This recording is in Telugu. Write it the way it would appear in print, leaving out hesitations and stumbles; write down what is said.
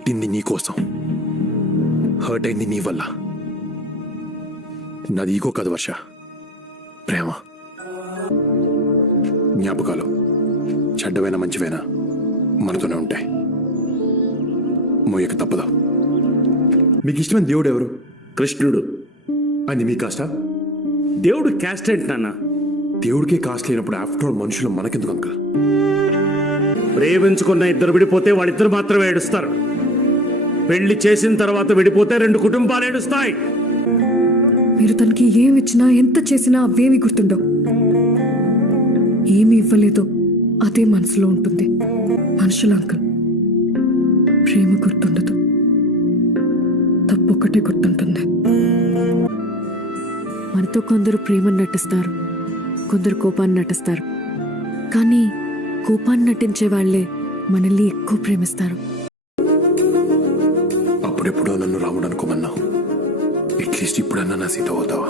పుట్టింది నీ కోసం, హర్ట్ అయింది నీ వల్ల. నాది ఈగో కాదు వర్ష, ప్రేమ. జ్ఞాపకాలు చెడ్డవైనా మంచివైనా మనతోనే ఉంటాయి, మోయక తప్పదు. మీకు ఇష్టమైన దేవుడు ఎవరు? కృష్ణుడు. అది మీ కాస్టా? దేవుడు క్యాస్ట్ ఏంటి నాన్న? దేవుడికే కాస్ట్ లేనప్పుడు ఆఫ్టర్ ఆల్ మనుషులు మనకెందుకు అంకుల్? ప్రేమించుకున్న ఇద్దరు విడిపోతే వాళ్ళిద్దరు మాత్రమే ఏడుస్తారు. పెళ్లి చేసిన తర్వాత విడిపోతే 2 కుటుంబాలు ఏడుస్తాయి. మీరు తనకి ఏమి ఇచ్చినా ఎంత చేసినా అవేమి గుర్తుండవు. ఏమి ఇవ్వలేదో అదే మనసులో ఉంటుంది. మనుషుల అంకుల్, ప్రేమ గుర్తుండదు, తప్పొక్కటే గుర్తుంటుంది. మనతో కొందరు ప్రేమను నటిస్తారు, కొందరు కోపాన్ని నటిస్తారు. కానీ కోపాన్ని నటించే వాళ్లే మనల్ని ఎక్కువ ప్రేమిస్తారు. అప్పుడెప్పుడో నన్ను రాముడు అనుకోమన్నావు, అట్లీస్ట్ ఇప్పుడన్నా నా సీత అవుతావా?